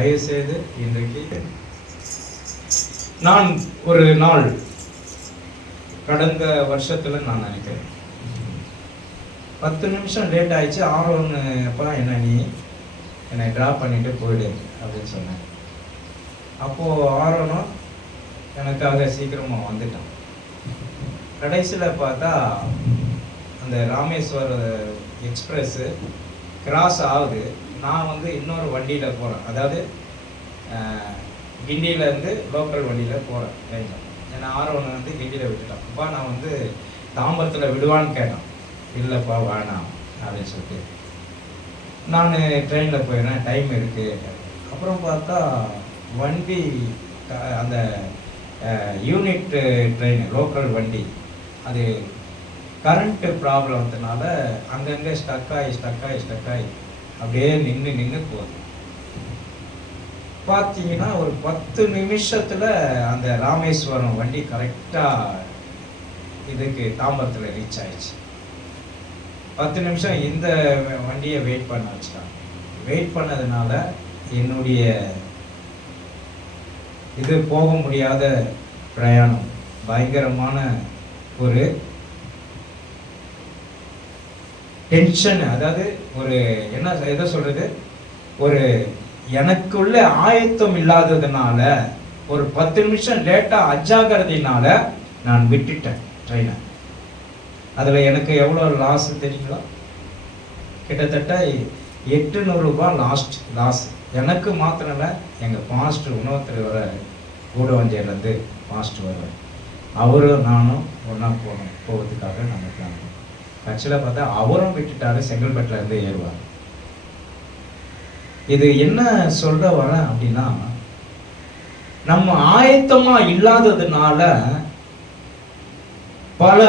தயவுசெய்து இன்றைக்கு நான் ஒரு நாள் கடந்த வருஷத்துல நான் நினைக்கிறேன் 10 நிமிஷம் லேட் ஆயிடுச்சு. ஆரோன்னு அப்பதான் என்ன நீ என்னை ட்ராப் பண்ணிட்டு போயிடு அப்படின்னு சொன்னேன். அப்போ ஆரோனும் எனக்காக சீக்கிரமா வந்துட்டான். கடைசியில் பார்த்தா அந்த ராமேஸ்வர் எக்ஸ்பிரஸ் கிராஸ் ஆகுது. நான் வந்து இன்னொரு வண்டியில் போகிறேன், அதாவது கிண்டியிலேருந்து லோக்கல் வண்டியில் போகிறேன் ட்ரெயினில். ஏன்னா ஆரோனை வந்து கிண்டியில் விட்டுட்டான். அப்பா நான் வந்து தாம்பரத்தில் விடுவான்னு கேட்டேன். இல்லைப்பா வேணாம் அப்படின்னு சொல்லிட்டு நான் ட்ரெயினில் போயிடுறேன், டைம் இருக்குது. அப்புறம் பார்த்தா வண்டி அந்த யூனிட் ட்ரெயின் லோக்கல் வண்டி அது கரண்ட்டு ப்ராப்ளத்தினால அங்கங்கே ஸ்டக் ஆகி அப்படியே நின்று போகுது. பார்த்தீங்கன்னா ஒரு 10 நிமிஷத்தில் அந்த ராமேஸ்வரம் வண்டி கரெக்டாக இதுக்கு தாம்பரத்தில் ரீச் ஆயிடுச்சு. 10 நிமிஷம் இந்த வண்டியை வெயிட் பண்ண வச்சுட்டாங்க. வெயிட் பண்ணதுனால என்னுடைய இது போக முடியாத பிரயாணம், பயங்கரமான ஒரு டென்ஷன். அதாவது ஒரு என்ன எதை சொல்றது, ஒரு எனக்குள்ள ஆயத்தம் இல்லாததுனால ஒரு 10 நிமிஷம் லேட்டா அஜாகிரதையினால நான் விட்டுட்டேன் ட்ரெயினை. அதில் எனக்கு எவ்வளோ லாஸ் தெரியுங்களா? கிட்டத்தட்ட 800 ரூபாய் லாஸ். எனக்கு மாத்திரம் இல்லை, எங்கள் பாஸ்டர் உணவத்தில் வர கூடவஞ்சேரிலேருந்து பாஸ்டர் வருவார். அவரும் நானும் ஒன்றா போகிறதுக்காக நாங்கள் பிளான் பண்ணோம். கட்சியில் பார்த்தா அவரும் விட்டுட்டாரு, செங்கல்பட்டில் இருந்து ஏறுவார். இது என்ன சொல்ற வரேன் அப்படின்னா, நம்ம ஆயத்தமா இல்லாததுனால பல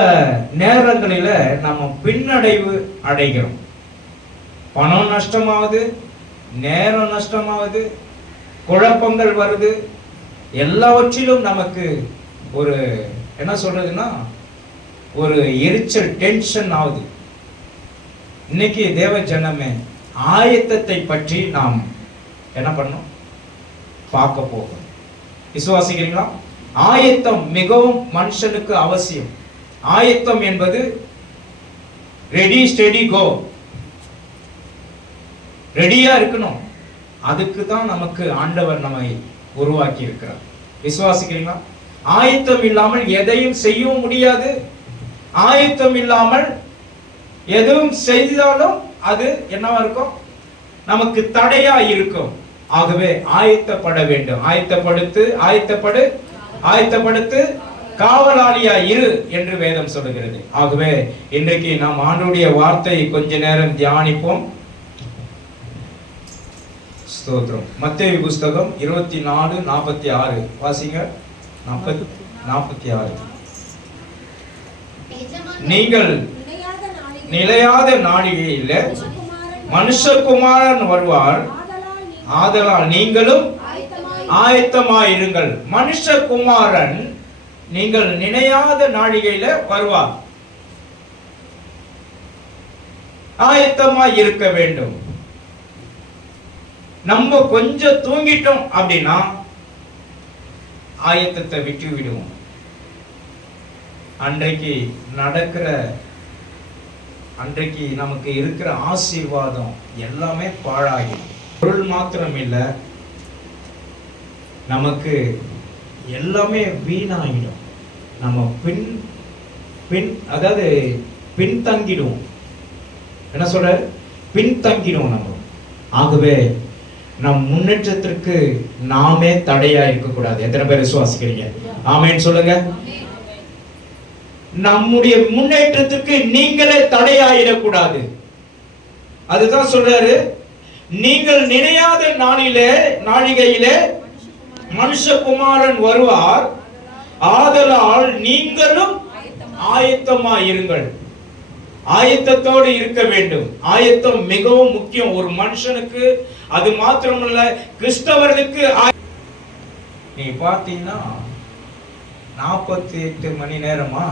நேரங்களில நம்ம பின்னடைவு அடைகிறோம். பணம் நஷ்டமாகுது, நேரம் நஷ்டமாகுது, குழப்பங்கள் வருது. எல்லாவற்றிலும் நமக்கு ஒரு என்ன சொல்றதுன்னா ஒரு எரிச்சல், டென்ஷன் ஆகுது. இன்னைக்கு தேவ ஜனமே ஆயத்தத்தை பற்றி நாம் என்ன பண்ணோம் பார்க்க போகிறோம். விசுவாசிக்கிறீங்களா? ஆயத்தம் மிகவும் மனுஷனுக்கு அவசியம். ஆயத்தம் என்பது ரெடி ஸ்டெடி கோ, ரெடியா இருக்கணும். அதுக்கு தான் நமக்கு ஆண்டவர் நம்மை உருவாக்கி இருக்கிறார். விசுவாசிக்கிறீங்களா? ஆயத்தம் இல்லாமல் எதையும் செய்யவும் முடியாது. ஆயத்தம் இல்லாமல் எதுவும் செய்தாலும் அது என்னவா இருக்கும், நமக்கு தடையா இருக்கும். ஆகவே ஆயத்தப்பட வேண்டும். ஆயத்தப்படுத்து காவலாளியா இரு என்று வேதம் சொல்லுகிறது. ஆகவே இன்றைக்கு நாம் ஆண்டவருடைய வார்த்தையை கொஞ்ச நேரம் தியானிப்போம். ஸ்தோத்திரம். மத்தேயு புஸ்தகம் 24:46 வாசிங்க. 46. நீங்கள் நிலையாத நாளிகையில் மனுஷகுமாரன் வருவார், ஆதலால் நீங்களும் ஆயத்தமாயிருங்கள். மனுஷகுமாரன் நீங்கள் நினையாத நாழிகையில வருவார், ஆயத்தமாய் இருக்க வேண்டும். நம்ம கொஞ்சம் தூங்கிட்டோம் அப்படின்னா ஆயத்தத்தை விட்டு விடுவோம். அன்றைக்கு நமக்கு இருக்கிற ஆசீர்வாதம் எல்லாமே பாழாகிடும். பொருள் மாத்திரம் இல்லை, நமக்கு எல்லாமே வீணாகிடும். நம்ம அதாவது பின்தங்கிடுவோம். என்ன சொல்ற, பின்தங்கிடுவோம் நம்ம. ஆகவே நம் முன்னேற்றத்திற்கு நாமே தடையா இருக்கக்கூடாது. எத்தனை பேர் விசுவாசிக்கிறீங்க? ஆமென் சொல்லுங்க. நம்முடைய முன்னேற்றத்துக்கு நீங்களே தடையாயிடக்கூடாது. அதுதான் சொல்றாரு, நீங்கள் நினையாத நாழிகையிலே மனுஷகுமாரன் வருவார், ஆதலால் நீங்களும் ஆயத்தமாயிருங்கள். ஆயத்தத்தோடு இருக்க வேண்டும். ஆயத்தம் மிகவும் முக்கியம் ஒரு மனுஷனுக்கு. அது மாத்திரமல்ல, கிறிஸ்தவர்களுக்கு. நீ பார்த்தீங்கன்னா 48 மணி நேரமா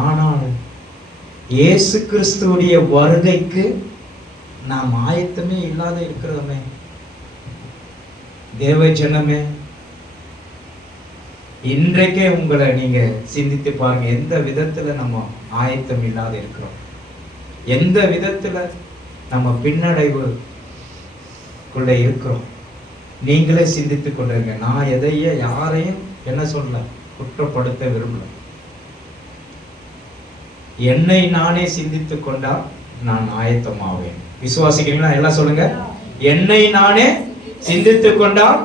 ஆனால் இயேசு கிறிஸ்துவுடைய வருகைக்கு நாம் ஆயத்தமே இல்லாத இருக்கிறோமே. தேவ ஜனமே, இன்றைக்கே உங்களை நீங்க சிந்தித்து பாருங்க. எந்த விதத்துல நம்ம ஆயத்தம் இல்லாத இருக்கிறோம், எந்த விதத்துல நம்ம பின்னடைவுக்குள்ள இருக்கிறோம். நீங்களே சிந்தித்து கொண்டிருங்க. நான் எதைய யாரையும் என்ன சொல்ல, குற்றப்படுத்த விரும்பல. என்னை நானே சிந்தித்து கொண்டால் நான் ஆயத்தமாவேன். விசுவாசிக்கிறீங்களா? எல்லாம் சொல்லுங்க. என்னை நானே சிந்தித்து கொண்டால்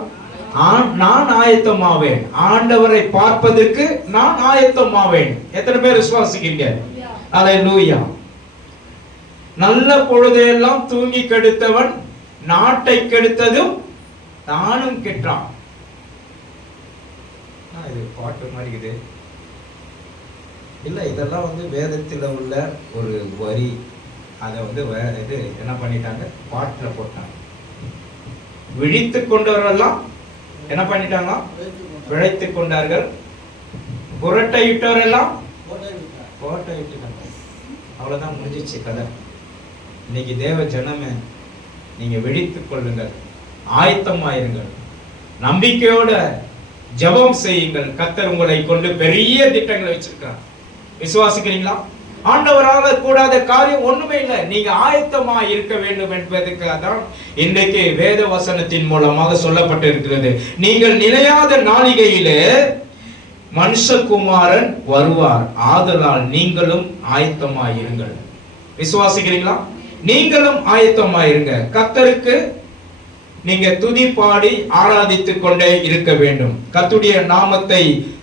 நான் ஆயத்தமாவேன். ஆண்டவரை பார்ப்பதற்கு நான் ஆயத்தமாவேன். எத்தனை பேர் விசுவாசிக்கிறீங்க? அல்லேலூயா. நல்ல பொழுதையெல்லாம் தூங்கி கெடுத்தவன் நாட்டை கெடுத்ததும் தானும் கெட்டான். இது பாட்டு மாதிரி இது இல்ல, இதெல்லாம் வேதத்தில் உள்ள ஒரு வரி. அதை இது என்ன பண்ணிட்டாங்க, பாட்டுல போட்டாங்க. விழித்து கொண்டவரெல்லாம் என்ன பண்ணிட்டாங்க, பிழைத்து கொண்டார்கள். புரட்டையிட்டவரெல்லாம் கோட்டை விட்டுட்டாங்க. அவ்வளவுதான், முடிஞ்சிச்சு கதை. இன்னைக்கு தேவ ஜனமே, நீங்க விழித்துக் கொள்ளுங்கள், ஆயத்தமாயிருங்கள், நம்பிக்கையோட ஜெபம் செய்யுங்கள். கர்த்தர் உங்களை கொண்டு பெரிய திட்டங்களை வச்சிருக்கிறார். விசுவாசிக்கிறீங்களா? ஆண்டவரால கூடாத காரியம் ஒண்ணுமே இல்லை. நீங்க ஆயத்தமா இருக்க வேண்டும் என்பதற்காக தான் இன்றைக்கு வேத வசனத்தின் மூலமாக சொல்லப்பட்டு இருக்கிறது. நீங்கள் நிலையாத நாளிகையிலே மனுஷகுமாரன் வருவார், ஆதலால் நீங்களும் ஆயத்தமாயிருங்கள். விசுவாசிக்கிறீங்களா? நீங்களும் ஆயத்தமாயிருங்க. கர்த்தருக்கு நீங்க துதி பாடி ஆராதித்துக் கொண்டே இருக்க வேண்டும். கர்த்தருடைய நாமத்தை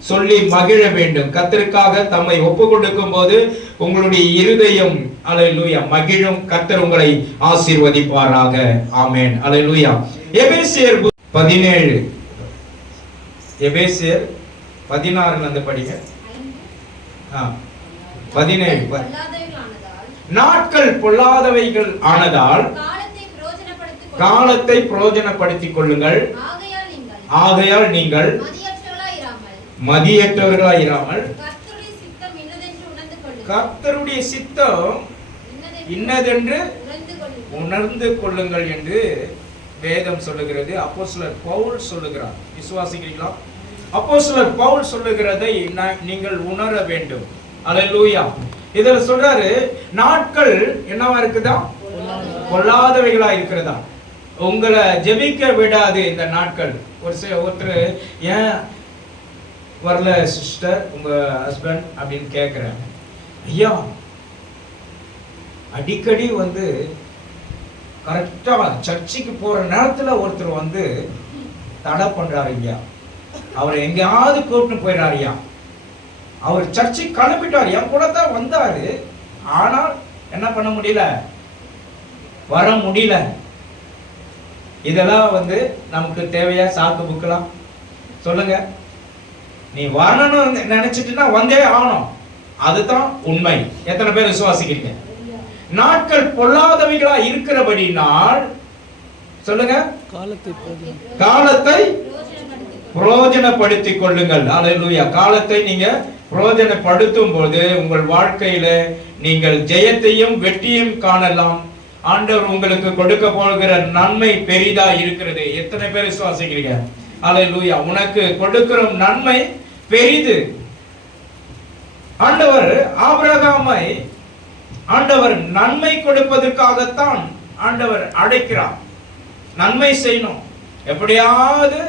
சொல்லி மகிழ வேண்டும். கர்த்தருக்காக தம்மை ஒப்பு கொடுக்கும் போது உங்களுடைய இருதயம் அல்லேலூயா மகிழும். கர்த்தர் உங்களை ஆசீர்வதிப்பாராக. ஆமென். அல்லேலூயா. எபேசியர் 17, எபேசியர் 16 படிங்க. 17 நாட்கள் பொல்லாதவைகள் ஆனதால் காலத்தை பிரயோஜனப்படுத்திக் கொள்ளுங்கள். ஆகையால் நீங்கள் மதியற்றவர்களாயிராமல் கர்த்தருடைய சித்தம் இன்னதென்று உணர்ந்து கொள்ளுங்கள் என்று வேதம் சொல்லுகிறது. அப்போஸ்தலர் பவுல் சொல்லுகிறார். விசுவாசிக்கிறீங்களா? அப்போஸ்தலர் பவுல் சொல்லுகிறதை நீங்கள் உணர வேண்டும். அல்லேலூயா. இதுல சொல்றாரு, நாட்கள் என்னவா இருக்குதா, பொல்லாதவைகளா இருக்கிறதா. உங்களை ஜெபிக்க விடாது இந்த நாட்கள். ஒருத்தர் ஏன் வரல சிஸ்டர் உங்க ஹஸ்பண்ட் அப்படின்னு கேட்கிறேன். ஐயா, அடிக்கடி கரெக்டா சர்ச்சுக்கு போற நேரத்துல ஒருத்தர் தடை பண்றாரு ஐயா. அவர் எங்கேயாவது கூப்பிட்டு போயிடாரு ஐயா. அவர் சர்ச்சுக்கு கிளம்பிட்டார், என் கூட தான் வந்தாரு, ஆனால் என்ன பண்ண முடியல, வர முடியல. இதெல்லாம் நமக்கு தேவையா? சாக்கு புக்கலாம் சொல்லுங்க. நீ வரணும்னு நினைச்சிட்டுனா வந்தே ஆகணும். அதுதான் உண்மை. எத்தனை பேர் விசுவாசிக்கிறீங்க? நாட்கள் பொல்லாதவைகளா இருக்கிறபடினால் சொல்லுங்க, காலத்தை பிரயோஜனப்படுத்திக் கொள்ளுங்கள். அல்லேலூயா. காலத்தை நீங்க பிரயோஜனப்படுத்தும் போது உங்கள் வாழ்க்கையில நீங்கள் ஜெயத்தையும் வெற்றியும் காணலாம். ஆண்டவர் உங்களுக்கு கொடுக்க போகிற நன்மை பெரிதா இருக்கிறது. எத்தனை பேர் விசுவாசிக்கிறீங்க? அல்லேலூயா. உனக்கு கொடுக்கிற நன்மை பெரிது. ஆண்டவர் ஆபிரகாமை ஆண்டவர் நன்மை கொடுப்பதற்காகத்தான் ஆண்டவர் அழைக்கிறார். நன்மை செய்யணும். எப்படியாவது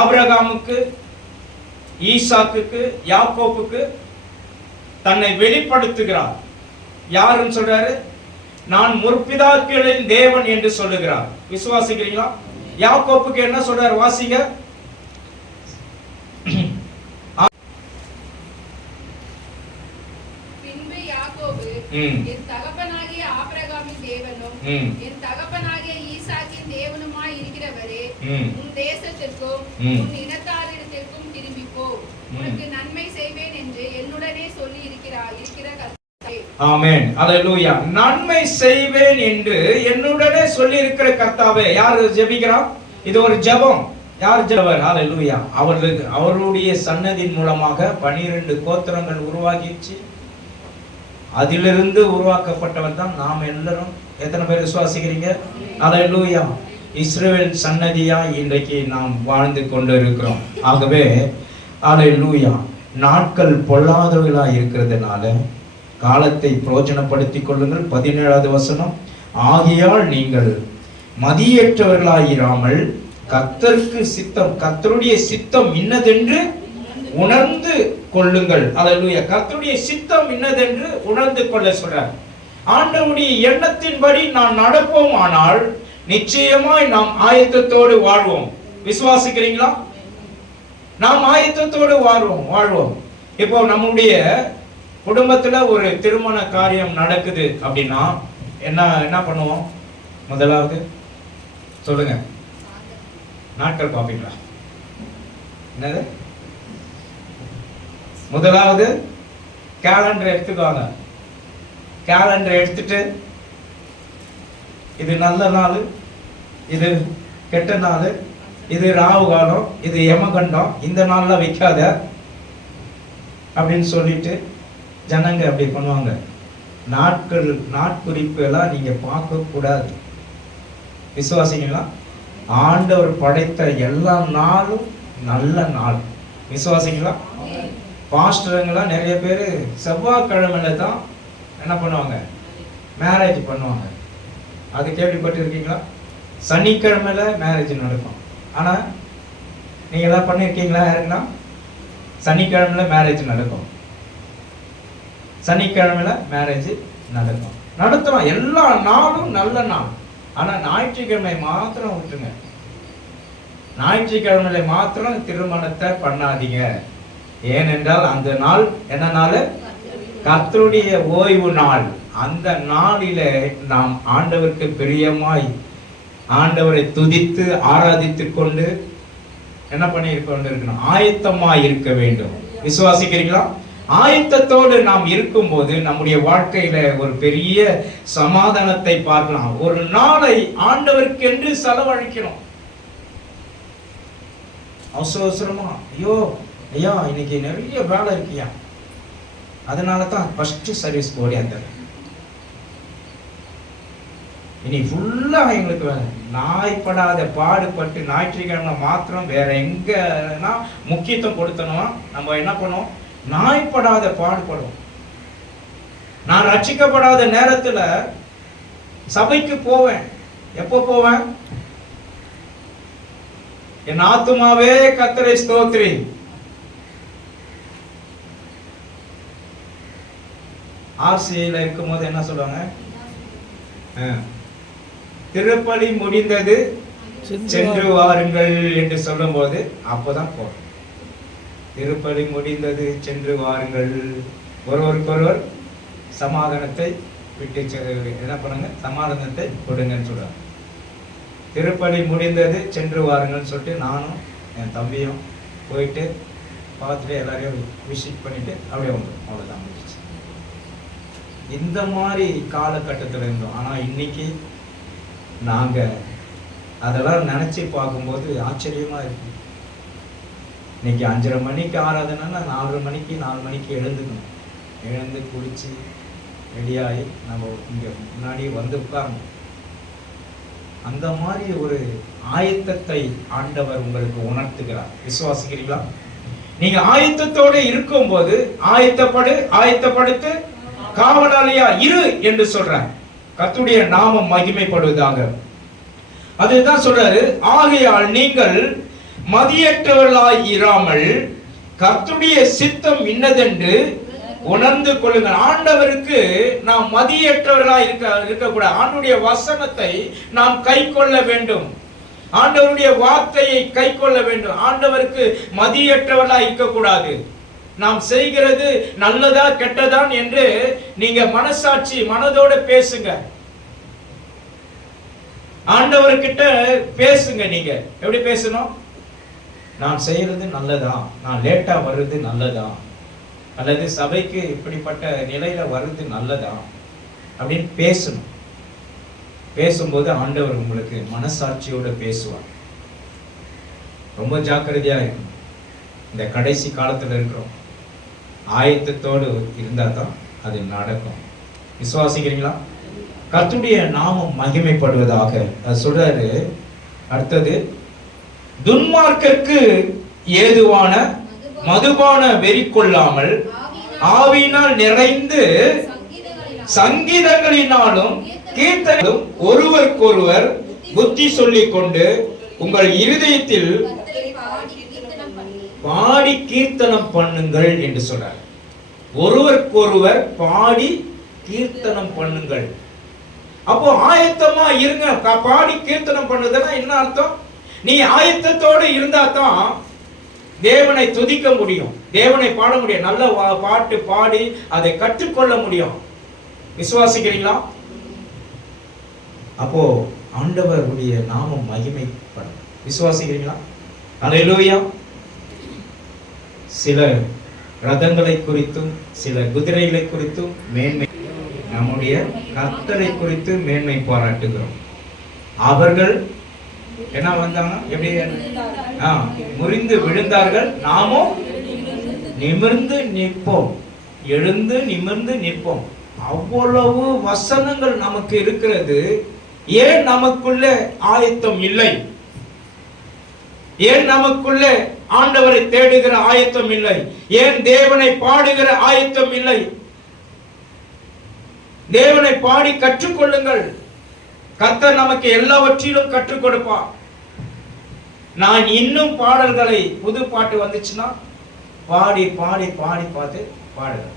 ஆபிரகாமுக்கு, ஈசாக்குக்கு, யாக்கோப்புக்கு தன்னை வெளிப்படுத்துகிறார். யாருன்னு சொல்றாரு? நான் முற்பிதாக்களின் தேவன் என்று சொல்லுகிறார். விசுவாசிக்கிறீங்களா? யாக்கோப்புக்கு என்ன சொல்றார்? வாசிங்க. பின்பு யாக்கோபு என் தகப்பனாகிய ஆபிரகாமின் தேவனும் என் தகப்பனாகிய ஈசாக்கின் தேவனுமாய் இருக்கிறவரே, உன் தேசத்திற்கும் உன் இனத்தாரிடத்திற்கும் திரும்பி போ, உனக்கு நன்மை செய்வேன் என்று என்னுடனே சொல்லி இருக்கிறார். ஆமென். அல்லேலூயா. நன்மை செய்வேன் என்று என்னுடனே சொல்லி இருக்கிற கர்த்தாவே. யார் ஜெபிக்கிறார்? இது ஒரு ஜெபம். யார் ஜெபவர்? அல்லேலூயா. அவருடைய சன்னதியின் மூலமாக 12 கோத்திரங்கள் உருவாகிச்சு. அதிலிருந்து உருவாக்கப்பட்டவர் தான் நாம் எல்லாரும். எத்தனை பேர் விசுவாசிக்கிறீங்க? அல்லேலூயா. இஸ்ரவேல் சன்னதியா இன்றைக்கு நாம் வாழ்ந்து கொண்டு இருக்கிறோம். ஆகவே அல்லேலூயா, நாட்கள் பொல்லாதவர்களா இருக்கிறதுனால காலத்தை பிரயோஜனப்படுத்திக் கொள்ளுங்கள். 17வது வசனம், ஆகையால் நீங்கள் மதியற்றவர்களாயிராமல் கர்த்தருக்கு சித்தம், கர்த்தருடைய சித்தம் இன்னதென்று உணர்ந்து கொள்ளுங்கள். அல்லேலூயா, கர்த்தருடைய சித்தம் இன்னதென்று உணர்ந்து கொள்ள சொல்றார். ஆண்டவருடைய எண்ணத்தின்படி நாம் நடப்போமானால் நிச்சயமாய் நாம் ஆயத்தத்தோடு வாழ்வோம். விசுவாசிக்கிறீங்களா? நாம் ஆயத்தத்தோடு வாழ்வோம். இப்போ நம்முடைய குடும்பத்துல ஒரு திருமண காரியம் நடக்குது அப்படின்னா என்ன பண்ணுவோம்? முதலாவது சொல்லுங்க, நாட்கள் பார்ப்பீங்களா? என்னது? முதலாவது கேலண்டர் எடுத்துக்கோங்க. கேலண்டர் எடுத்துட்டு இது நல்ல நாள், இது கெட்ட நாள், இது ராவு காலம், இது யமகண்டம், இந்த நாள்ல வைக்காத அப்படின்னு சொல்லிட்டு ஜனங்க அப்படி பண்ணுவாங்க. நாட்குறிப்பு எல்லாம் நீங்க பார்க்க கூடாது. விசுவாசிங்களா? ஆண்டவர் படைத்த எல்லா நாளும் நல்ல நாள். விசுவாசிங்களா? பாஸ்டருங்கெல்லாம் நிறைய பேர் செவ்வாய்க்கிழமையில தான் என்ன பண்ணுவாங்க? மேரேஜ் பண்ணுவாங்க. அது கேள்விப்பட்டு இருக்கீங்களா? சனிக்கிழமையில மேரேஜ் நடக்கும். ஆனா நீங்க எல்லாம் பண்ணிருக்கீங்களா? யாருன்னா சனிக்கிழமையில மேரேஜ் நடக்கும். சனிக்கிழமையில மேரேஜ் நடத்தலாம். எல்லா நாளும் நல்ல நாள். ஆனா ஞாயிற்றுக்கிழமை மாத்திரம் விட்டுருங்க. ஞாயிற்றுக்கிழமையில மாத்திரம் திருமணத்தை பண்ணாதீங்க. ஏனென்றால் அந்த நாள் என்ன நாள்? கர்த்தருடைய ஓய்வு நாள். அந்த நாளிலே நாம் ஆண்டவருக்கு பிரியமாய் ஆண்டவரை துதித்து ஆராதித்துக் கொண்டு என்ன பண்ணி கொண்டிருக்கணும்? ஆயத்தமாய் இருக்க வேண்டும். விசுவாசிக்கிறீங்களா? ஆயத்தத்தோடு நாம் இருக்கும்போது நம்முடைய வாழ்க்கையில ஒரு பெரிய சமாதானத்தை பார்க்கலாம். ஒரு நாளை ஆண்டவருக்கு என்று செலவழிக்கணும். அவசரமா ஐயா இன்னைக்கு நிறைய வேலை இருக்கியா, அதனாலதான் ஃபர்ஸ்ட் சர்வீஸ் போடி அந்த இனி ஃபுல்லா எங்களுக்கு வேலை. நாய்ப்படாத பாடுபட்டு ஞாயிற்றுக்கிழமை மாத்திரம் வேற எங்கன்னா முக்கியத்துவம் கொடுத்தோம்னா நம்ம என்ன பண்ணுவோம்? நாய்ப்படாத பாடுபடும். நான் ரட்சிக்கப்படாத நேரத்துல சபைக்கு போவேன். எப்போ போவேன்? என் ஆத்துமாவே கர்த்தரை ஸ்தோத்திரி. ஆர்சியில இருக்கும் போது என்ன சொல்லுவாங்க? திருப்பலி முடிந்தது சென்று வாருங்கள் என்று சொல்லும் போது அப்பதான் போறோம். திருப்பலி முடிந்தது சென்று வாருங்கள். ஒருவருக்கொருவர் சமாதானத்தை விட்டு என்ன பண்ணுங்க? சமாதானத்தை கொடுங்கன்னு சொல்றாங்க. திருப்பலி முடிந்தது சென்று வாருங்கள்னு சொல்லிட்டு நானும் என் தம்பியும் போயிட்டு பார்த்துட்டு எல்லாரையும் விசிட் பண்ணிட்டு அப்படியே வந்தோம். அவ்வளவுதான் முடிஞ்சிச்சு. இந்த மாதிரி காலகட்டத்தில் இருந்தோம். ஆனா இன்னைக்கு நாங்க அதெல்லாம் நினைச்சு பார்க்கும்போது ஆச்சரியமா இருக்கு. இன்னைக்கு 5:30 மணிக்கு ஆராதனைன்னா 4 மணிக்கு எழுந்துக்கணும். எழுந்து குளிச்சு ரெடியாகி நம்ம இங்க முன்னாடி வந்து உட்காரணும். அந்த மாதிரி ஒரு ஆயத்தத்தை ஆண்டவர் உங்களுக்கு உணர்த்துகிறார். விசுவாசிக்கிறீங்களா? நீங்க ஆயத்தத்தோடு இருக்கும் போது ஆயத்தப்படுத்து காவலாளியா இரு என்று சொல்றார். கர்த்தருடைய நாமம் மகிமைப்படுவதாக. அதுதான் சொல்றாரு, ஆகையால் நீங்கள் மதியற்றவர்களாய் இராமல் கர்த்தருடைய சித்தம் இன்னதென்று உணர்ந்து கொள்ளுங்கள். ஆண்டவருக்கு நாம் மதியற்றவர்களாய் இருக்கக்கூடாது. ஆண்டவருடைய வசனத்தை நாம் கை கொள்ள வேண்டும். ஆண்டவருடைய வார்த்தையை கை கொள்ள வேண்டும். ஆண்டவருக்கு மதியற்றவர்களாய் இருக்கக்கூடாது. நாம் செய்கிறது நல்லதா கெட்டதான் என்று நீங்க மனதோட பேசுங்க. ஆண்டவர்கிட்ட பேசுங்க. நீங்க எப்படி பேசணும்? நான் செய்யறது நல்லதா, நான் லேட்டா வர்றது நல்லதா, அல்லது சபைக்கு இப்படிப்பட்ட நிலையில வர்றது நல்லதா அப்படின்னு பேசணும். பேசும்போது ஆண்டவர் உங்களுக்கு மனசாட்சியோட பேசுவார். ரொம்ப ஜாக்கிரதையா இருக்கும். இந்த கடைசி காலத்துல இருக்கிறோம். ஆயத்தத்தோடு இருந்தா தான் அது நடக்கும். விசுவாசிக்கிறீங்களா? கர்த்தருடைய நாமம் மகிமைப்படுவதாக. அது சொல்றாரு, அடுத்தது, துன்மார்க்கருக்கு ஏதுவான மதுபான வெறி கொள்ளாமல் ஆவியினால் நிறைந்து சங்கீதங்களினாலும் கீர்த்தனும் ஒருவருக்கொருவர் புத்தி சொல்லிக் கொண்டு உங்கள் இருதயத்தில் பாடி கீர்த்தனம் பண்ணுங்கள் என்று சொல்றார். ஒருவருக்கொருவர் பாடி கீர்த்தனம் பண்ணுங்கள். அப்போ ஆயத்தமா இருங்க. பாடி கீர்த்தனம் பண்ணுதுன்னா என்ன அர்த்தம்? நீ ஆயத்தத்தோடு இருந்தா தான் தேவனை துதிக்க முடியும், தேவனை பாட முடியும், நல்ல பாட்டு பாடி அதை கற்றுக்கொள்ள முடியும். விசுவாசிக்கிறீங்களா? அப்போ ஆண்டவருடைய நாமம் மகிமைப்படும். விசுவாசிக்கிறீங்களா? அல்லேலூயா. சில ரதங்களை குறித்தும் சில குதிரைகளை குறித்தும் மேன்மை, நம்முடைய கர்த்தரை குறித்து மேன்மை பாராட்டுகிறோம். அவர்கள் என்ன வந்தாங்க? எப்படி முறிந்து விழுந்தார்கள், நாமும் நிமிர்ந்து நிற்போம், எழுந்து நிமிர்ந்து நிற்போம். அவ்வளவு வசனங்கள் நமக்கு இருக்கிறது. ஏன் நமக்குள்ளே ஆயத்தம் இல்லை? ஏன் நமக்குள்ளே ஆண்டவரை தேடுகிற ஆயத்தம் இல்லை? ஏன் தேவனை பாடுகிற ஆயத்தம் இல்லை? தேவனை பாடி கற்றுக்கொள்ளுங்கள். கர்த்தர் நமக்கு எல்லாவற்றிலும் கற்றுக் கொடுப்பார். நான் இன்னும் பாடல்களை, புது பாட்டு வந்துச்சுன்னா பாடி பாடி பாடி பார்த்து பாடுங்க.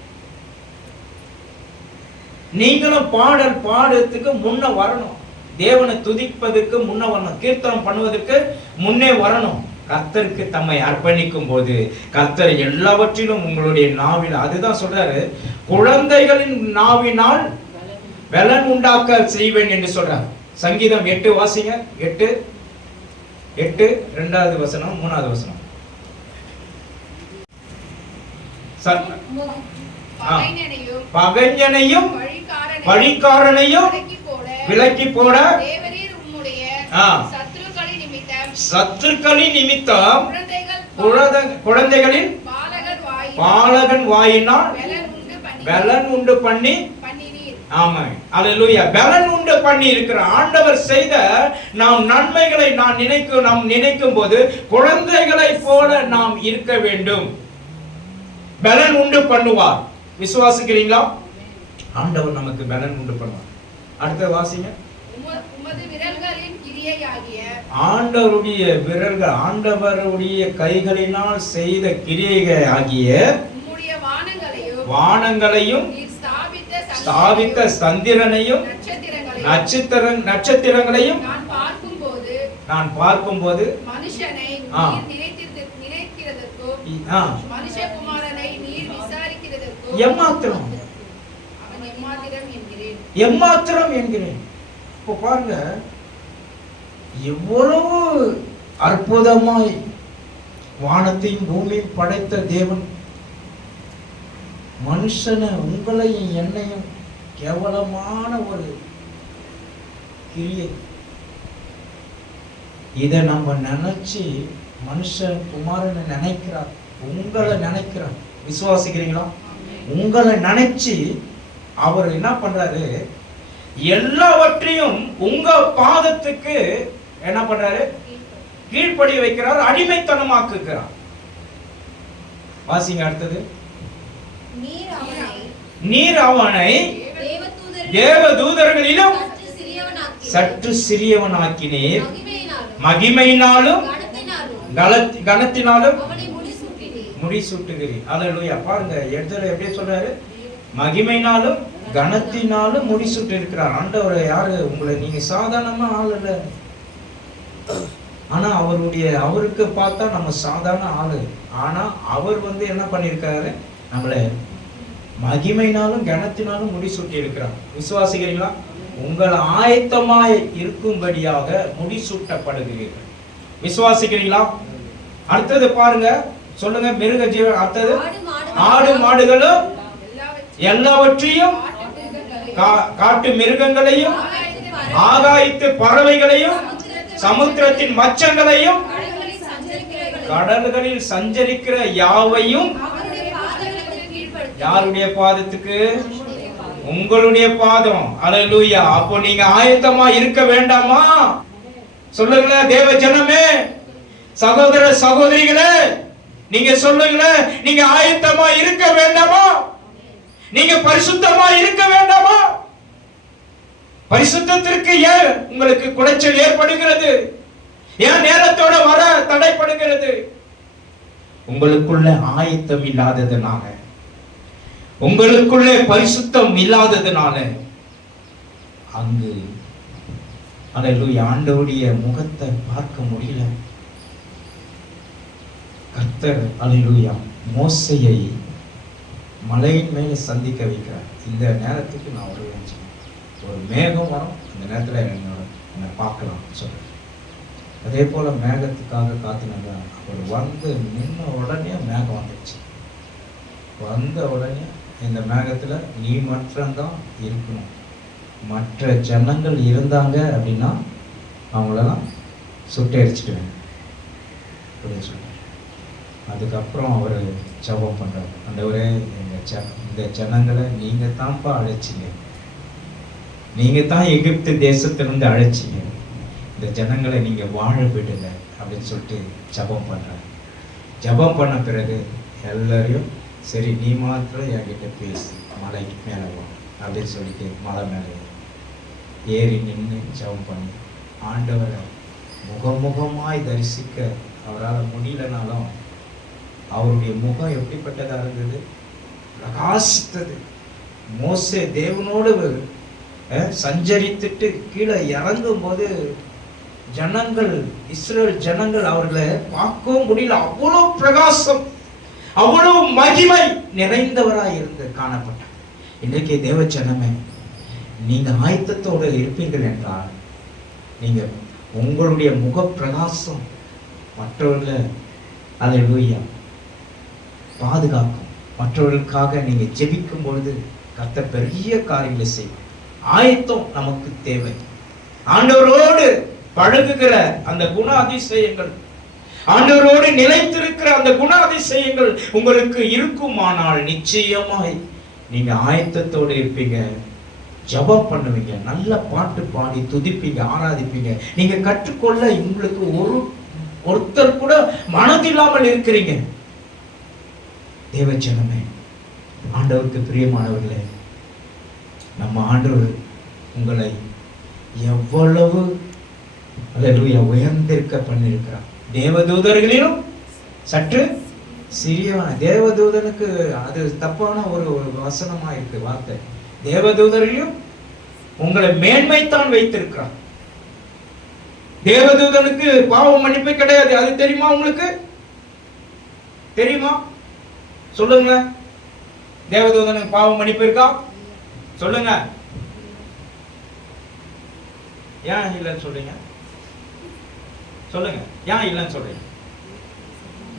நீங்களும் பாடல் பாடுறதுக்கு முன்ன வரணும். தேவனை துதிப்பதற்கு முன்ன வரணும். கீர்த்தனம் பண்ணுவதற்கு முன்னே வரணும். கர்த்தருக்கு தம்மை அர்ப்பணிக்கும் போது கர்த்தர் எல்லாவற்றிலும் உங்களுடைய நாவில், அதுதான் சொல்றாரு, குழந்தைகளின் நாவினால் பலன் உண்டாக்க செய்வேன் என்று சொல்றார். சங்கீதம் 8 வாசிங்க. 8 2வது வசனம் 3வது வசனம். பகைஞனையும் பழிக்காரனையும் விலக்கி போட சத்துருக்களின் நிமித்தம் குழந்தைகளின் பாலகன் வாயினால் பலன் உண்டு பண்ணி. ஆமா, அல்லேலூயா. பலன் உண்டு பண்ணி இருக்கிற ஆண்டவர் செய்த நாம் நன்மைகளை நாம் நினைக்கும் போது குழந்தைகளை போல நாம் இருக்க வேண்டும். பலன் உண்டு பண்ணுவார். விசுவாசிக்கிறீங்களா? ஆண்டவர் நமக்கு பலன் உண்டு பண்ணுவார். அடுத்த வாசிங்க. ஆண்டவருடைய விரல்கள், ஆண்டவருடைய கைகளினால் செய்த கிரியைகள் ஆகிய வானங்களையும் ஸ்தாபித்த சந்திரனையும் நட்சத்திரங்களையும் நான் பார்க்கும்போது எம்மாத்திரம் என்கிறேன். இப்போ பாருங்க, எவ்வளவு அற்புதமாய் வானத்தையும் பூமியும் படைத்த தேவன் மனுஷனை, உங்களையும் என்னையும் கேவலமான ஒரு கிரியை, இதை நம்ம நினைச்சு மனுஷன் குமாரனை நினைக்கிறார், உங்களை நினைக்கிறார். விசுவாசிக்கிறீங்களா? உங்களை நினைச்சு அவர் என்ன பண்றாரு? எல்லாவற்றையும் உங்க பாதத்துக்கு என்ன பண்றாரு? கீழ்ப்படி வைக்கிறார், அடிமைத்தனமாக்குகிறார். வாசிங்க அடுத்தது. நீர் அவனை தேவதூதர்களிலும் சற்று சிறியவனாக்கினீர், மகிமையினாலும் கனத்தினாலும் முடிசூட்டுகிறீர். அல்லேலூயா. பாருங்க, இடத்துல எப்படி சொல்றாரு? மகிமையினாலும் கனத்தினாலும் முடிசூட்டு இருக்கிறார். ஆண்டவர் யாரு? உங்களை நீங்க சாதாரணமா ஆள் இல்ல. ஆனா அவருக்கு பார்த்தா நம்ம சாதாரண ஆளு. ஆனா அவர் என்ன பண்ணிருக்காரு? நம்மளை மகிமையினாலும் கனத்தினாலும் முடிசூட்டி இருக்கிறார். விசுவாசிக்கிறீங்களா? உங்கள் ஆயத்தமாய் இருக்கும்படியாக முடிசூட்டப்படுகிறீர்கள். விசுவாசிக்கிறீங்களா? அடுத்தது பாருங்க, சொல்லுங்க. மிருக ஜீவன். அடுத்தது ஆடு மாடுகளும் எல்லாவற்றையும், காட்டு மிருகங்களையும், ஆகாயத்து பறவைகளையும், சமுத்திரத்தின் மச்சங்களையும், கடல்களில் சஞ்சரிக்கிற யாவையும் யாருடைய பாதத்துக்கு? உங்களுடைய பாதம். அல்லேலூயா. அப்போ நீங்க ஆயத்தமா இருக்க வேண்டாமா? சொல்லுங்களேன் தேவ ஜனமே, சகோதர சகோதரிகளே, நீங்க சொல்லுங்களேன், நீங்க ஆயத்தமா இருக்க வேண்டாமா? நீங்க பரிசுத்தமா இருக்க வேண்டாமா? பரிசுத்தத்திற்கு ஏன் உங்களுக்கு குறைச்சல் ஏற்படுகிறது? ஏன் நேரத்தோட வர தடைப்படுகிறது? உங்களுக்குள்ள ஆயத்தம் இல்லாததுனால, உங்களுக்குள்ளே பரிசுத்தம் இல்லாததுனால அங்கு அல்லேலூயா ஆண்டவருடைய முகத்தை பார்க்க முடியல. கர்த்தர் அல்லேலூயா மோசேயை மலையின் மேல சந்திக்க வைக்கிறார். இந்த நேரத்துக்கு நான் வருவேன், ஒரு மேகம் வரும், அந்த நேரத்துல என்னை பார்க்கலாம் சொல்றேன். அதே போல மேகத்துக்காக காத்துனாங்க. அவர் வந்து நின்ன உடனே மேகம் வந்துச்சு. வந்த உடனே இந்த மேகத்துல நீ மட்டும்தான் இருக்கணும், மற்ற ஜனங்கள் இருந்தாங்க அப்படின்னா அவங்களெல்லாம் சுட்டெரிச்சிடுவேன் அப்படின்னு சொல்றாரு. அதுக்கப்புறம் அவர் ஜெபம் பண்றாரு, ஆண்டவரே இந்த ஜனங்களை நீங்க தான்ப்பா அழைச்சிங்க, நீங்க தான் எகிப்து தேசத்திலிருந்து அழைச்சிங்க, இந்த ஜனங்களை நீங்க வாழ விடுங்க அப்படின்னு சொல்லிட்டு ஜெபம் பண்றாரு. ஜெபம் பண்ண பிறகு எல்லாரையும் சரி நீ மாத்திரம் என்கிட்ட பேசி மலைக்கு மேலே வா அப்படின்னு சொல்லிட்டு மலை மேலே ஏறி நின்று ஜெபம் பண்ணி ஆண்டவரை முகமுகமாய் தரிசிக்க அவரால் முடியலனாலும் அவருடைய முகம் எப்படிப்பட்டதா இருந்தது? பிரகாசித்தது. மோசே தேவனோடு சஞ்சரித்துட்டு கீழே இறங்கும் போது ஜனங்கள், இஸ்ரேல் ஜனங்கள் அவர்களை பார்க்கவும் முடியல. அவ்வளவு பிரகாசம், அவ்வளவு மகிமை நிறைந்தவராய் இருந்து காணப்பட்டார். இன்றைக்கு தேவ ஜனமே, நீங்க ஆயத்தத்தோடு இருப்பீர்கள் என்றால் நீங்க உங்களுடைய முக பிரகாசம் மற்றவர்களை அல்லேலூயா பாதுகாக்கும். மற்றவர்களுக்காக நீங்க ஜெபிக்கும் பொழுது கர்த்தர் பெரிய காரியங்களை செய்வார். ஆயத்தம் நமக்கு தேவை. ஆண்டவரோடு பழகுகிற அந்த குண அதிசயங்கள், ஆண்டவரோடு நிலைத்திருக்கிற அந்த குண அதிசயங்கள் உங்களுக்கு இருக்குமானால் நிச்சயமாய் நீங்க ஆயத்தத்தோடு இருப்பீங்க, ஜெபம் பண்ணுவீங்க, நல்ல பாட்டு பாடி துதிப்பீங்க, ஆராதிப்பீங்க. நீங்க கற்றுக்கொள்ள உங்களுக்கு ஒருத்தர் கூட மனதில்லாமல் இருக்கிறீங்க. தேவஜனமே, ஆண்டவருக்கு பிரியமானவர்களே, நம்ம ஆண்டவர் உங்களை எவ்வளவு அல்லேலூயா உயர்ந்திருக்க பண்ணியிருக்கிறார். தேவதூதர்களிலும் சற்று சிறியவன். தேவதூதனுக்கு அது தப்பான ஒரு வசனமா இருக்கு வார்த்தை. தேவதூதரிலும் உங்களை மேன்மைத்தான் வைத்திருக்கிறார். தேவதூதனுக்கு பாவ மன்னிப்பு கிடையாது. அது தெரியுமா? உங்களுக்கு தெரியுமா? சொல்லுங்க. தேவதூதனுக்கு பாவ மன்னிப்பு இருக்கா? சொல்லுங்க. ஏன் இல்லைன்னு சொல்றீங்க? சொல்லுங்க, ஏன் இல்லைன்னு சொல்றீங்க?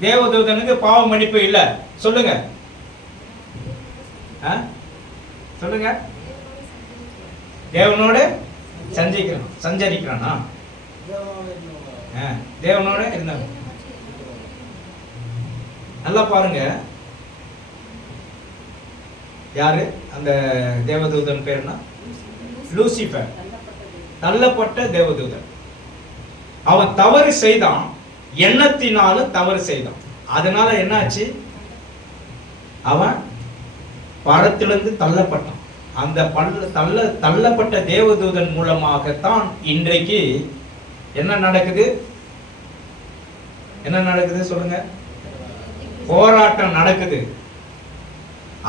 தேவதூதனுக்கு பாவ மன்னிப்பு இல்ல, சொல்லுங்க. சொல்லுங்க. தேவனோடு சஞ்சரிக்கிறானா? தேவனோட இருந்தாங்க. நல்லா பாருங்க, யாரு அந்த தேவதூதன் பேர் என்ன? லூசிபர், தள்ளப்பட்ட தேவதூதன். அவன் தவறு செய்தான், எண்ணத்தினாலும் தவறு செய்தான். அதனால என்னாச்சு? அவன் படத்திலிருந்து தள்ளப்பட்டான். அந்த தள்ளப்பட்ட தேவதூதன் மூலமாகத்தான் இன்றைக்கு என்ன நடக்குது? என்ன நடக்குது சொல்லுங்க? போராட்டம் நடக்குது.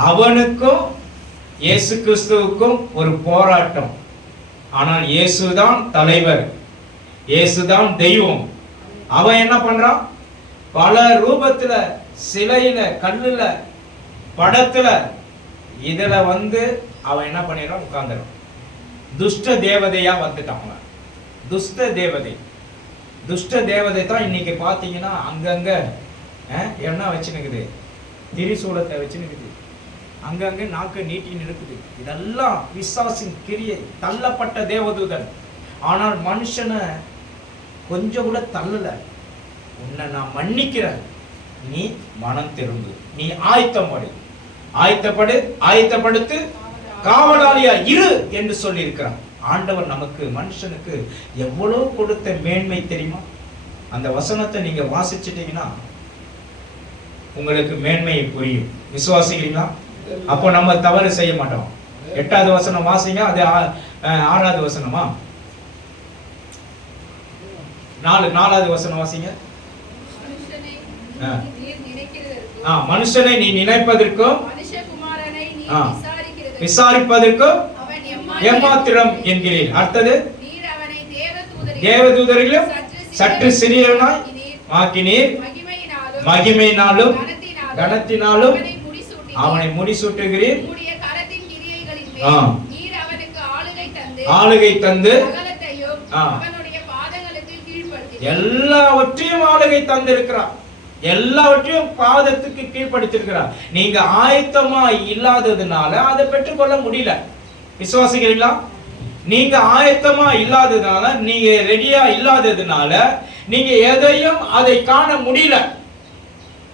அவனுக்கும் இயேசு கிறிஸ்துவுக்கும் ஒரு போராட்டம். ஆனால் இயேசுதான் தலைவர், இயேசுதான் தெய்வம். அவன் என்ன பண்றான்? பல ரூபத்துல, சிலையில, கல்லுல, படத்துல, இதுல அவன் என்ன பண்ணிடுறான்? உட்கார்ந்துறான். துஷ்ட தேவதையா வந்துட்டான் அவன். துஷ்ட தேவதை தான் இன்னைக்கு பாத்தீங்கன்னா அங்கங்க என்ன வச்சுனுக்குது? திரிசூலத்தை வச்சுனுக்குது. அங்கங்க நாக்கு நீட்டின்னு இருக்குது. இதெல்லாம் பிசாசின் கிரியை, தள்ளப்பட்ட தேவதூதன். ஆனால் மனுஷனை கொஞ்சம் கூட தள்ளல. உன்னை நான் மன்னிக்கிறேன், நீ மனம் திரும்பு, நீ ஆயத்தப்படு, ஆயத்தப்படுத்து, காவலாளியா இரு என்று சொல்லி இருக்கிறார். ஆண்டவர் நமக்கு மனுஷனுக்கு எவ்வளவு கொடுத்த மேன்மை தெரியுமா? அந்த வசனத்தை நீங்க வாசிச்சிட்டீங்கன்னா உங்களுக்கு மேன்மை புரியும். விசுவாசிக்கிறீங்களா? அப்போ நம்ம தவறு செய்ய மாட்டோம். 8வது வசனம் வாசிங்க. அது 6வது வசனமா? 4வது வசனம் வாசிங்க. மனுஷனை நீ நினைப்பதற்கும் விசாரிப்பதற்கும் ஏமாத்திரம் என்கிறேன். அடுத்தது, தேவதூதரிலும் சற்று சிறியவனாய் ஆக்கினீர், மகிமையினாலும் கனத்தினாலும் அவனை முடிசூட்டுகிறீர். ஆளுகை தந்து எல்லாவற்றையும் ஆளுகை தந்திருக்கிறார். எல்லாவற்றையும் பாதத்துக்கு கீழ்ப்படுத்திருக்கிறார். நீங்க ஆயத்தமா இல்லாததுனால அதை பெற்றுக்கொள்ள முடியல. விசுவாசிக்கிறீங்களா? நீங்க ஆயத்தமா இல்லாததுனால, நீங்க ரெடியா இல்லாததுனால நீங்க எதையும் அதை காண முடியல.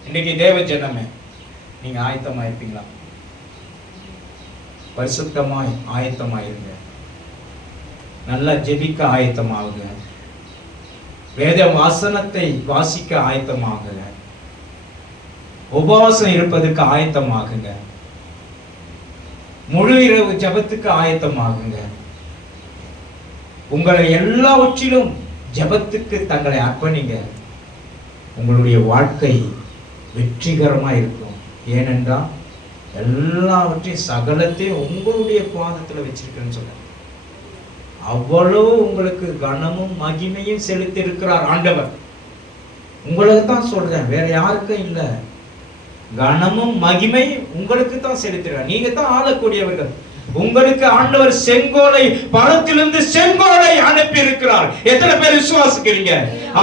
இன்னைக்கு தேவ ஜனமே, நீங்க ஆயத்தமா இருப்பீங்களா? பரிசுத்தமாய் ஆயத்தமாயிருங்க. நல்லா ஜெபிக்க ஆயத்தமாகுங்க. வேத வாசனத்தை வாசிக்க ஆயத்தமாகுங்க. உபவாசம் இருப்பதற்கு ஆயத்தமாகுங்க. முழு இரவு ஜெபத்துக்கு ஆயத்தமாகுங்க. உங்களை எல்லாவற்றிலும் ஜெபத்துக்கு தங்களை அர்ப்பணிங்க. உங்களுடைய வாழ்க்கை வெற்றிகரமா இருக்கும். ஏனென்றால் எல்லாவற்றையும் சகலத்தையும் உங்களுடைய பாதத்துல வச்சிருக்கேன்னு சொல்ல, அவ்வளவு உங்களுக்கு கனமும் மகிமையும் செலுத்தி இருக்கிறார் ஆண்டவர். உங்களுக்கு தான் சொல்றேன், வேற யாருக்கும் இல்ல. கனமும் மகிமை உங்களுக்கு தான் செலுத்துறார். நீங்க தான் ஆளக்கூடியவர்கள். உங்களுக்கு ஆண்டவர் செங்கோலை, பரத்திலிருந்து செங்கோலை அனுப்பி இருக்கிறார். எத்தனை பேர் விசுவாசிக்கிறீங்க?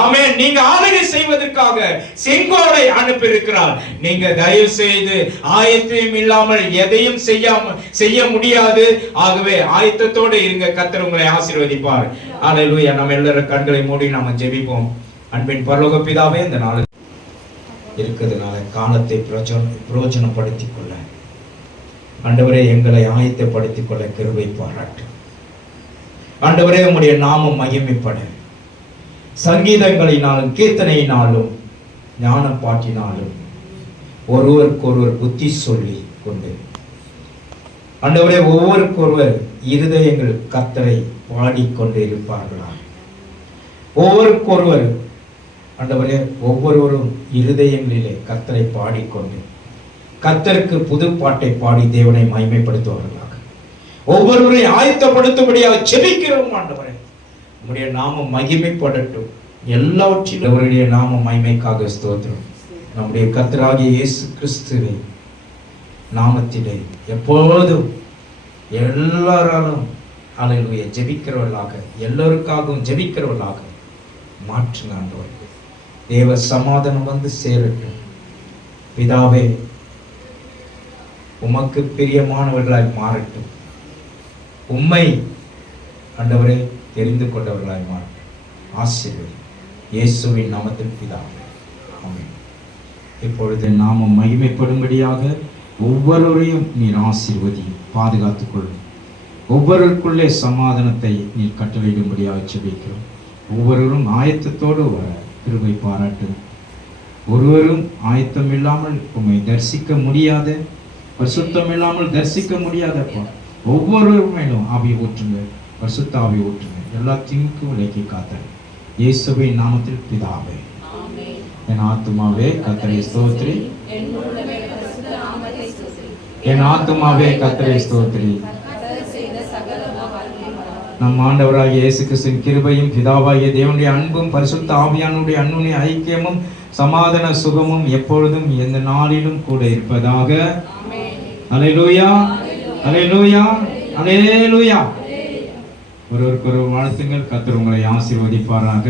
ஆமென். நீங்க ஆளுகை செய்வதற்காக செங்கோலை அனுப்பி இருக்கிறார். நீங்க தயவு செய்து ஆயத்தம் இல்லாமல் எதையும் செய்ய முடியாது. ஆகவே ஆயத்தத்தோடு இருங்க. கர்த்தர் உங்களை ஆசீர்வதிப்பார். அல்லேலூயா. நம்ம எல்லாரும் கண்களை மூடி நாம ஜெபிப்போம். அன்பின் பரலோக பிதாவே, இந்த நாள் இருக்கிறதுனால காலத்தை பிரயோஜனப்படுத்திக் கொள்ள ஆண்டவரே எங்களை ஆயத்தப்படுத்திக் கொள்ள கிருபை பாராட்டு. ஆண்டவரே உம்முடைய நாமம் மகிமைப்பட சங்கீதங்களினாலும் கீர்த்தனையினாலும் ஞான பாட்டினாலும் ஒருவருக்கொருவர் புத்தி சொல்லி கொண்டு ஆண்டவரே ஒவ்வொருக்கொருவர் இருதயங்கள் கர்த்தரை பாடிக்கொண்டு இருப்பார்களா. ஒவ்வொருக்கொருவர் ஆண்டவரே ஒவ்வொருவரும் இருதயங்களிலே கர்த்தரை பாடிக்கொண்டு கர்த்தருக்கு புது பாட்டை பாடி தேவனை மகிமைப்படுத்துவார்களாக. ஒவ்வொருவரையும் ஆயத்தப்படுத்தும்படியாக ஜெபிக்கிறோம். ஆண்டவரே உம்முடைய நாமம் மகிமைப்படட்டும். எல்லாவற்றிலும் அவருடைய நாம மகிமைக்காக ஸ்தோத்திரம். நம்முடைய கர்த்தராகிய இயேசு கிறிஸ்துவின் நாமத்திலே எப்பொழுதும் எல்லாராலும் அல்லேலூயா ஜெபிக்கிறவர்களாக, எல்லோருக்காகவும் ஜெபிக்கிறவர்களாக மாற்றுங்க ஆண்டவரே. தேவ சமாதானம் வந்து சேரட்டும். பிதாவே உமக்கு பிரியமானவர்களாய் மாறட்டும். உம்மை ஆண்டவரே தெரிந்து கொண்டவர்களாய் மாறட்டும். ஆசீர்வதி இயேசுவின் நாமத்தில் பிதாவே, ஆமென். இப்பொழுது நாமம் மகிமைப்படும்படியாக ஒவ்வொருவரையும் நீர் ஆசீர்வதி, பாதுகாத்துக் கொள்ளும். ஒவ்வொருவருக்குள்ளே சமாதானத்தை நீர் கட்டளையிடும்படியாக ஜெபிக்கிறோம். ஒவ்வொருவரும் ஆயத்தத்தோடு வர கிருபை பாராட்டும். ஒருவரும் ஆயத்தம் இல்லாமல் உம்மை தரிசிக்க முடியாத, பரிசுத்தம் இல்லாமல் தரிசிக்க முடியாதப்பா, ஒவ்வொருவரும் மேலும் ஆவி ஊற்றுங்க, பரிசுத்த ஆவி ஊற்றுங்க. எல்லா தீங்குக்கும் விலக்கி காத்தல் இயேசுவின் நாமத்தில் பிதாவே. என் ஆத்துமாவே கர்த்தரை ஸ்தோத்திரி, என் ஆத்துமாவே கர்த்தரை ஸ்தோத்திரி. நம் ஆண்டவராகிய இயேசு கிறிஸ்துவின் கிருபையும் பிதாவாகிய தேவனுடைய அன்பும் பரிசுத்த ஆவியானுடைய அன்னுடைய ஐக்கியமும் சமாதான சுகமும் எப்பொழுதும் எந்த நாளிலும் கூட இருப்பதாக. அல்லேலூயா, அல்லேலூயா, அல்லேலூயா. ஒருவருக்கு ஒரு வாழ்த்துங்கள். கர்த்தர் உங்களை ஆசீர்வதிப்பாராக.